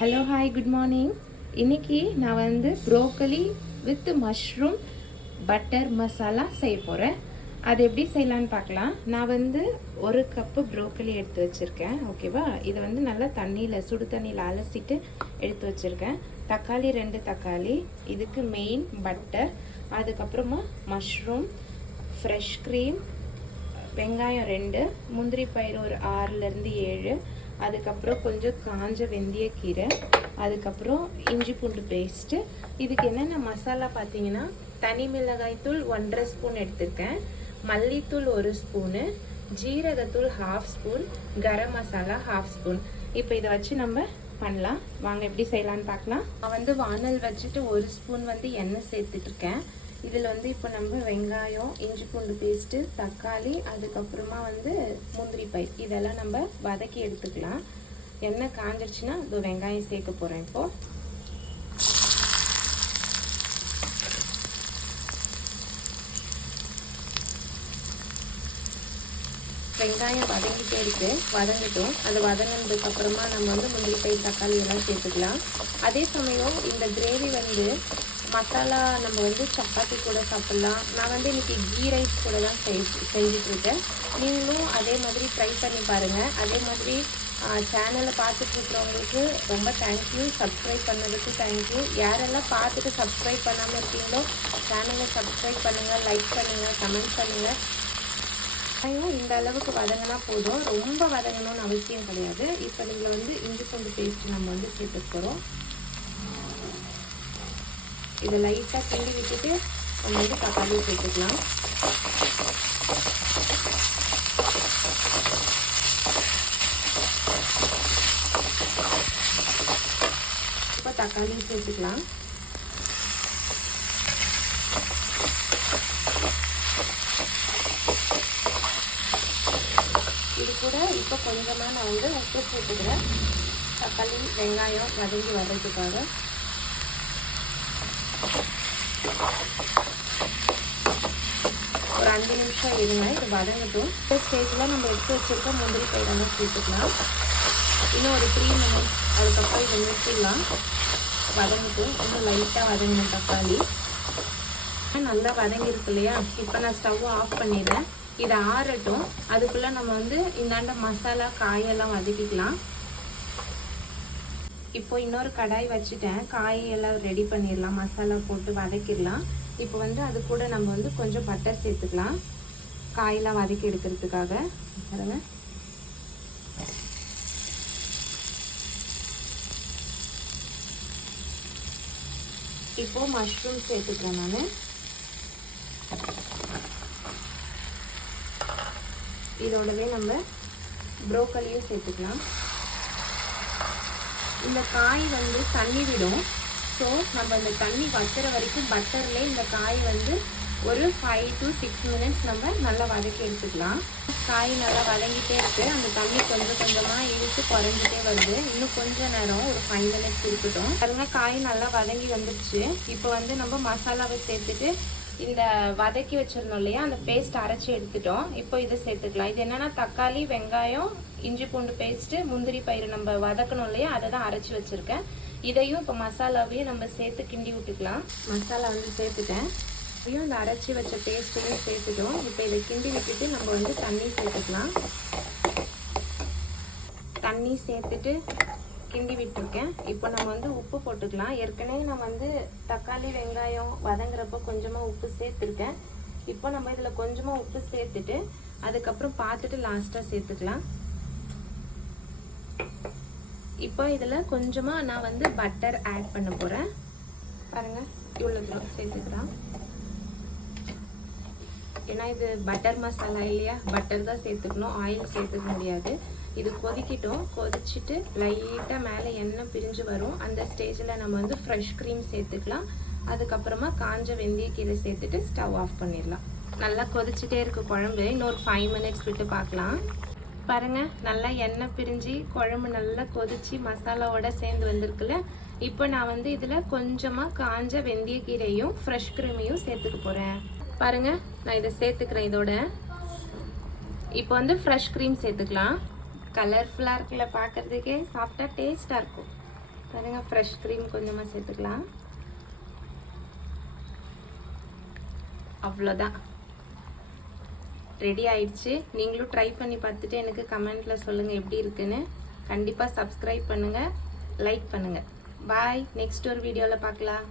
Hello hi good morning. இன்றைக்கி நான் வந்து broccoli with mushroom butter masala செய்ய போகிறேன். அது எப்படி செய்யலான்னு பார்க்கலாம். நான் வந்து ஒரு கப்பு ப்ரோக்கலி எடுத்து வச்சுருக்கேன். ஓகேவா? இதை வந்து நல்லா தண்ணியில் சுடு தண்ணியில் அலசிட்டு எடுத்து வச்சுருக்கேன். தக்காளி 2 தக்காளி, இதுக்கு மெயின் பட்டர், அதுக்கப்புறமா மஷ்ரூம், ஃப்ரெஷ் க்ரீம், வெங்காயம் 2, முந்திரி பயிறு ஒரு 6லேருந்து 7, அதுக்கப்புறம் கொஞ்சம் காஞ்ச வெந்தயக்கீரை, அதுக்கப்புறம் இஞ்சி பூண்டு பேஸ்ட்டு. இதுக்கு என்னென்ன மசாலா பார்த்தீங்கன்னா, தனி மிளகாய்த்தூள் 1½ ஸ்பூன் எடுத்திருக்கேன், மல்லித்தூள் 1 ஸ்பூனு, ஜீரகத்தூள் 1/2 ஸ்பூன், கரம் மசாலா 1/2 ஸ்பூன். இப்போ இதை வச்சு நம்ம பண்ணலாம். வாங்க எப்படி செய்யலான்னு பார்க்கலாம். நான் வந்து வானல் வச்சுட்டு 1 ஸ்பூன் வந்து எண்ணெய் சேர்த்துட்ருக்கேன். இதில் வந்து இப்போ நம்ம வெங்காயம், இஞ்சி பூண்டு பேஸ்ட்டு, தக்காளி, அதுக்கப்புறமா வந்து முந்திரி பயிர் இதெல்லாம் நம்ம வதக்கி எடுத்துக்கலாம். எண்ணெய் காஞ்சிடுச்சுன்னா இது வெங்காயம் சேர்க்க போகிறேன். இப்போது வெங்காயம் வதங்கிட்டே இருக்குது, வதங்கட்டும். அது வதங்கினதுக்கப்புறமா நம்ம வந்து முந்திரி பயிர், தக்காளி எல்லாம் சேர்த்துக்கலாம். அதே சமயம் இந்த கிரேவி வந்து மசாலா நம்ம வந்து சப்பாத்தி கூட சாப்பிட்லாம். நான் வந்து இன்றைக்கி கீ ரைஸ் கூட தான் செஞ்சிட்ருக்கேன். நீங்களும் அதே மாதிரி ட்ரை பண்ணி பாருங்கள். அதே மாதிரி சேனலை பார்த்துட்ருக்கிறவங்களுக்கு ரொம்ப தேங்க்யூ. சப்ஸ்கிரைப் பண்ணதுக்கு தேங்க்யூ. யாரெல்லாம் பார்த்துட்டு சப்ஸ்கிரைப் பண்ணாமல் இருக்கீங்களோ சேனலை சப்ஸ்கிரைப் பண்ணுங்கள், லைக் பண்ணுங்கள், கமெண்ட் பண்ணுங்கள். இந்த அளவுக்கு வதங்கினா போதும், ரொம்ப வதங்கணும்னு அவசியம் கிடையாது. இப்போ நீங்கள் வந்து இஞ்சி பூண்டு பேஸ்ட் நம்ம வந்து சேர்த்துக்க போகிறோம். இதை லைட்டாக கிண்டி விட்டுட்டு நம்ம வந்து தக்காளி சேர்த்துக்கலாம். இப்போ தக்காளி சேர்த்துக்கலாம். இது கூட இப்போ கொஞ்சமாக நான் வந்து உப்பு சேர்த்துக்கிறேன். தக்காளி வெங்காயம் வதங்கி வர்றதுக்காக. ஒரு 5 நிமிஷம் இருங்க, இது வதங்கட்டும். இந்த ஸ்டேஜில் நம்ம எடுத்து வச்சுருக்க முந்திரி பயிரெல்லாம் சேர்த்துக்கலாம். இன்னும் ஒரு 3 மினிட்ஸ், அதுக்கப்புறம் இதை நிறுத்திடலாம். வதங்கட்டும். இன்னும் லைட்டாக வதங்கணும். தக்காளி நல்லா வதங்கிருக்கு இல்லையா? இப்போ நான் ஸ்டவ் ஆஃப் பண்ணிடுறேன். இதை ஆறட்டும். அதுக்குள்ளே நம்ம வந்து இந்தாண்ட மசாலா காயெல்லாம் வதக்கிக்கலாம். இப்போ இன்னொரு கடாய் வச்சுட்டேன். காயெல்லாம் ரெடி பண்ணிடலாம், மசாலா போட்டு வதக்கிடலாம். இப்போ வந்து அது கூட நம்ம வந்து கொஞ்சம் பட்டர் சேர்த்துக்கலாம், காயெல்லாம் வதக்கி எடுக்கிறதுக்காக. பாருங்க, இப்போ மஷ்ரூம் சேர்த்துக்கிறேன் நான். இதோடவே நம்ம ப்ரோக்கலியும் சேர்த்துக்கலாம். இந்த காய் வந்து தண்ணி விடும். ஸோ நம்ம இந்த தண்ணி வச்சுற வரைக்கும் பட்டர்லேயே இந்த காய் வந்து ஒரு 5 to 6 மினிட்ஸ் நம்ம நல்லா வதக்கி எடுத்துக்கலாம். காய் நல்லா வதங்கிட்டே இருக்குது. அந்த தண்ணி கொஞ்சம் கொஞ்சமாக இழுத்து குறைஞ்சிட்டே வருது. இன்னும் கொஞ்சம் நேரம், ஒரு 5 மினிட்ஸ் இருக்கட்டும். பாருங்க, காய் நல்லா வதங்கி வந்துடுச்சு. இப்போ வந்து நம்ம மசாலாவை சேர்த்துட்டு இந்த வதக்கி வச்சிருந்தோம் இல்லையா, அந்த பேஸ்ட் அரைச்சி எடுத்துட்டோம். இப்போ இதை சேர்த்துக்கலாம். இது என்னன்னா தக்காளி, வெங்காயம், இஞ்சி பூண்டு பேஸ்ட்டு, முந்திரி பயிறு நம்ம வதக்கணும் இல்லையா, அதை தான் அரைச்சி வச்சுருக்கேன். இதையும் இப்போ மசாலாவையும் நம்ம சேர்த்து கிண்டி விட்டுக்கலாம். மசாலா வந்து சேர்த்துட்டேன். இதையும் இந்த அரைச்சி வச்ச பேஸ்ட்டையும் சேர்த்துட்டோம். இப்போ இதை கிண்டி விட்டுட்டு நம்ம வந்து தண்ணி சேர்த்துக்கலாம். தண்ணி சேர்த்துட்டு கிண்டி விட்டுருக்கேன். இப்போ நம்ம வந்து உப்பு போட்டுக்கலாம். ஏற்கனவே நான் வந்து தக்காளி வெங்காயம் வதங்குறப்போ கொஞ்சமாக உப்பு சேர்த்துருக்கேன். இப்போ நம்ம இதில் கொஞ்சமாக உப்பு சேர்த்துட்டு அதுக்கப்புறம் பார்த்துட்டு லாஸ்ட்டாக சேர்த்துக்கலாம். இப்போ இதில் கொஞ்சமாக நான் வந்து பட்டர் ஆட் பண்ண போகிறேன். பாருங்கள், இவ்வளோ சேர்த்துக்கலாம். ஏன்னா இது பட்டர் மசாலா இல்லையா, பட்டர் தான் சேர்த்துக்கணும், ஆயில் சேர்த்துக்க முடியாது. இது கொதிக்கட்டும். கொதிச்சுட்டு லைட்டாக மேலே எண்ணெய் பிரிஞ்சு வரும். அந்த ஸ்டேஜில் நம்ம வந்து ஃப்ரெஷ் க்ரீம் சேர்த்துக்கலாம். அதுக்கப்புறமா காஞ்ச வெந்தயக்கீரை சேர்த்துட்டு ஸ்டவ் ஆஃப் பண்ணிடலாம். நல்லா கொதிச்சுட்டே இருக்க குழம்பு. இன்னொரு 5 மினிட்ஸ் விட்டு பார்க்கலாம். பாருங்கள், நல்லா எண்ணெய் பிரிஞ்சு குழம்பு நல்லா கொதிச்சு மசாலாவோட சேர்ந்து வந்திருக்குல்ல. இப்போ நான் வந்து இதில் கொஞ்சமாக காஞ்ச வெந்தயக்கீரையும் ஃப்ரெஷ் க்ரீமையும் சேர்த்துக்க போகிறேன். பாருங்கள், நான் இதை சேர்த்துக்கிறேன். இதோட இப்போ வந்து ஃப்ரெஷ் க்ரீம் சேர்த்துக்கலாம். கலர்ஃபுல்லாக இருக்குல்ல, பார்க்குறதுக்கே சாப்பிட்டா டேஸ்ட்டாக இருக்கும். பாருங்கள், ஃப்ரெஷ் க்ரீம் கொஞ்சமாக சேர்த்துக்கலாம். அவ்வளோதான், ரெடி ஆயிடுச்சு. நீங்களும் ட்ரை பண்ணி பார்த்துட்டு எனக்கு கமெண்ட்டில் சொல்லுங்கள் எப்படி இருக்குன்னு. கண்டிப்பாக சப்ஸ்கிரைப் பண்ணுங்கள், லைக் பண்ணுங்கள். பாய், நெக்ஸ்ட் ஒரு வீடியோவில் பார்க்கலாம்.